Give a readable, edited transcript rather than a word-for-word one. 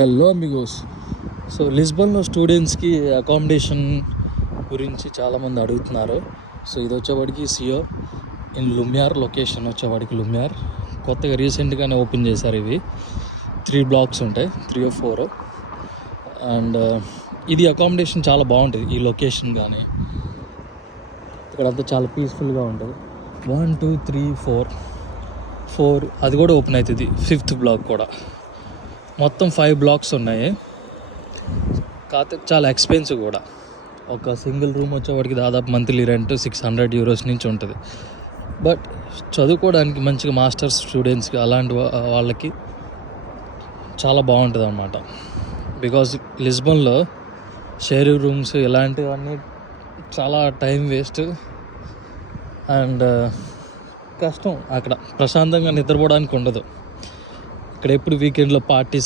Hello Amigos. So లిస్బన్లో స్టూడెంట్స్కి accommodation గురించి చాలామంది అడుగుతున్నారు. సో ఇది వచ్చేవాడికి సియో ఇన్ లుమియార్, లొకేషన్ వచ్చేవాడికి లుమియార్. కొత్తగా రీసెంట్గానే ఓపెన్ చేశారు. ఇవి 3 బ్లాక్స్ ఉంటాయి, 3 or 4. అండ్ ఇది అకామిడేషన్ చాలా బాగుంటుంది. ఈ లొకేషన్ కానీ ఇక్కడంతా చాలా పీస్ఫుల్గా ఉంటుంది. 1 2 3 4 అది కూడా ఓపెన్ అవుతుంది. 5th బ్లాక్ కూడా. మొత్తం 5 బ్లాక్స్ ఉన్నాయి. కాకపోతే చాలా ఎక్స్పెన్సివ్ కూడా. ఒక సింగిల్ రూమ్ వచ్చేవాడికి దాదాపు మంత్లీ రెంట్ €600 నుంచి ఉంటుంది. బట్ చదువుకోవడానికి మంచిగా మాస్టర్స్ స్టూడెంట్స్కి అలాంటి వాళ్ళకి చాలా బాగుంటుంది అన్నమాట. బికాజ్ లిస్బన్లో షేరింగ్ రూమ్స్ ఇలాంటివన్నీ చాలా టైం వేస్ట్ అండ్ కష్టం. అక్కడ ప్రశాంతంగా నిద్రపోవడానికి ఉండదు. ఇక్కడ ఎప్పుడు వీకెండ్లో పార్టీస్